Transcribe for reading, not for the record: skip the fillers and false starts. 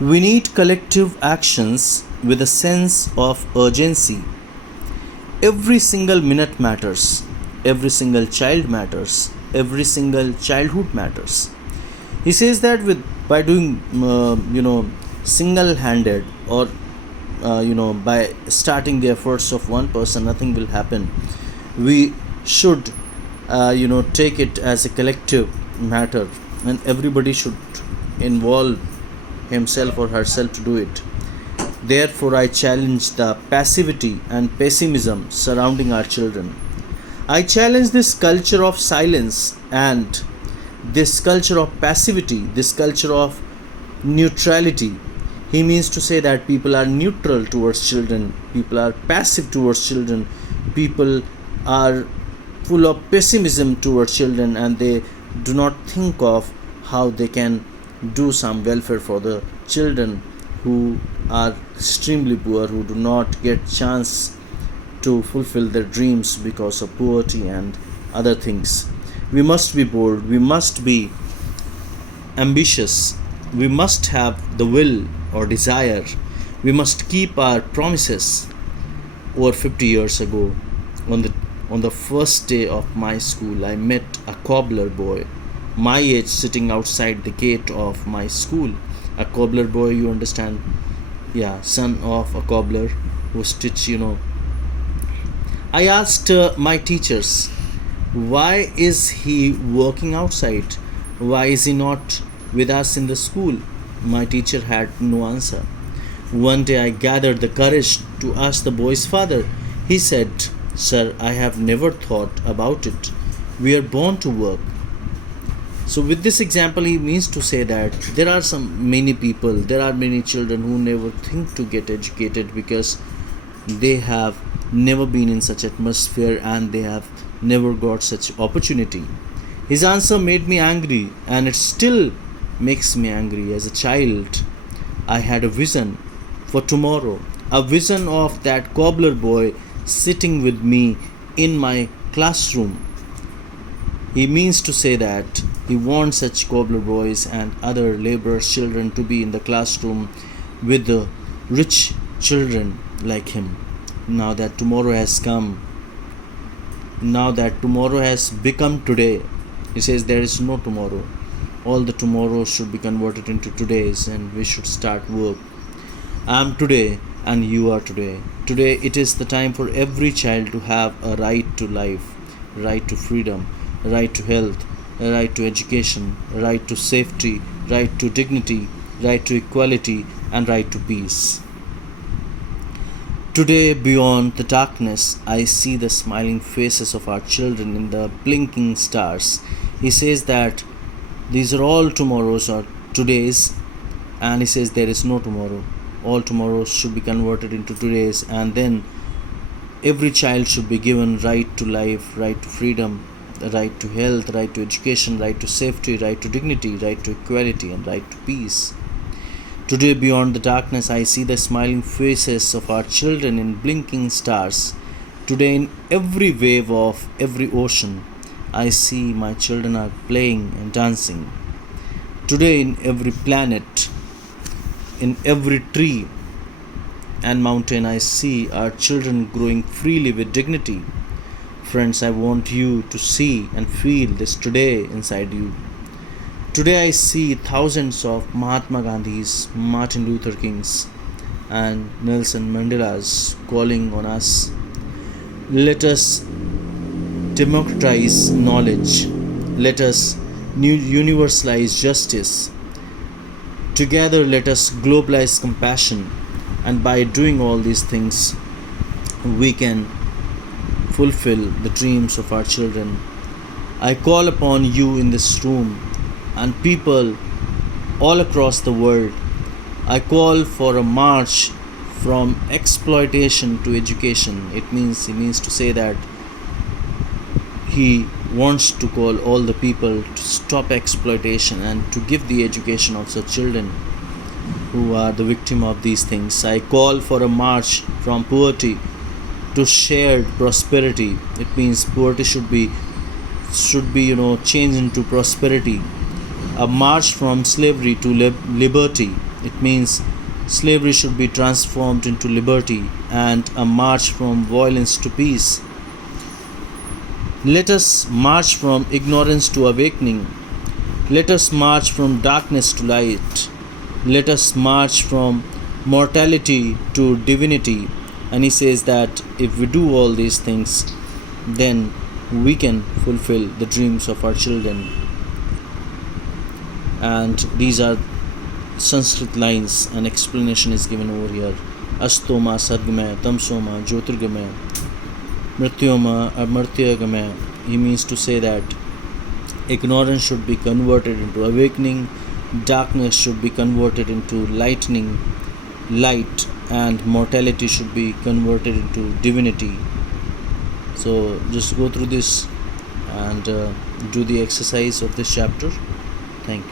We need collective actions with a sense of urgency. Every single minute matters, every single child matters, every single childhood matters. He says that with by doing single-handed or by starting the efforts of one person, nothing will happen. We should take it as a collective matter, and everybody should involve himself or herself to do it. Therefore, I challenge the passivity and pessimism surrounding our children. I challenge this culture of silence and this culture of passivity, this culture of neutrality. He means to say that people are neutral towards children, people are passive towards children, people are full of pessimism towards children, and they do not think of how they can do some welfare for the children who are extremely poor, who do not get chance to fulfill their dreams because of poverty and other things. We must be bold, we must be ambitious, we must have the will or desire, we must keep our promises. Over 50 years ago, on the first day of my school, I met a cobbler boy my age sitting outside the gate of my school. A cobbler boy, you understand? Yeah, son of a cobbler who stitch. I asked my teachers, why is he working outside? Why is he not with us in the school? My teacher had no answer. One day I gathered the courage to ask the boy's father. He said, "Sir, I have never thought about it. We are born to work." So, with this example, he means to say that there are many people, there are many children who never think to get educated because they have never been in such atmosphere and they have never got such opportunity. His answer made me angry, and it still makes me angry. As a child, I had a vision for tomorrow, a vision of that cobbler boy sitting with me in my classroom. He means to say that he wants such cobbler boys and other laborers' children to be in the classroom with the rich children like him. Now that tomorrow has come, now that tomorrow has become today, he says there is no tomorrow. All the tomorrows should be converted into todays, and we should start work. I am today and you are today. Today it is the time for every child to have a right to life, right to freedom, right to health, right to education, right to safety, right to dignity, right to equality, and right to peace. Today, beyond the darkness, I see the smiling faces of our children in the blinking stars. He says that these are all tomorrows or todays, and he says there is no tomorrow. All tomorrows should be converted into todays, and then every child should be given right to life, right to freedom, right to health, right to education, right to safety, right to dignity, right to equality, and right to peace. Today, beyond the darkness, I see the smiling faces of our children in blinking stars. Today, in every wave of every ocean, I see my children are playing and dancing. Today, in every planet, in every tree and mountain, I see our children growing freely with dignity. Friends, I want you to see and feel this today inside you. Today I see thousands of Mahatma Gandhis, Martin Luther Kings, and Nelson Mandelas calling on us. Let us democratize knowledge. Let us universalize justice. Together let us globalize compassion. And by doing all these things, we can fulfill the dreams of our children. I call upon you in this room and people all across the world. I call for a march from exploitation to education. He means to say that he wants to call all the people to stop exploitation and to give the education of such children who are the victim of these things. I call for a march from poverty to shared prosperity. It means poverty should be changed into prosperity. A march from slavery to liberty. It means slavery should be transformed into liberty and a march from violence to peace. Let us march from ignorance to awakening. Let us march from darkness to light. Let us march from mortality to divinity. And he says that if we do all these things, then we can fulfill the dreams of our children. And these are Sanskrit lines, and explanation is given over here. Astoma Sadgamaya, Tamsoma Jyotirgamaya, Mrityoma Amartyagamaya. He means to say that ignorance should be converted into awakening, darkness should be converted into lightning, light, and mortality should be converted into divinity. So just go through this and do the exercise of this chapter. Thank you.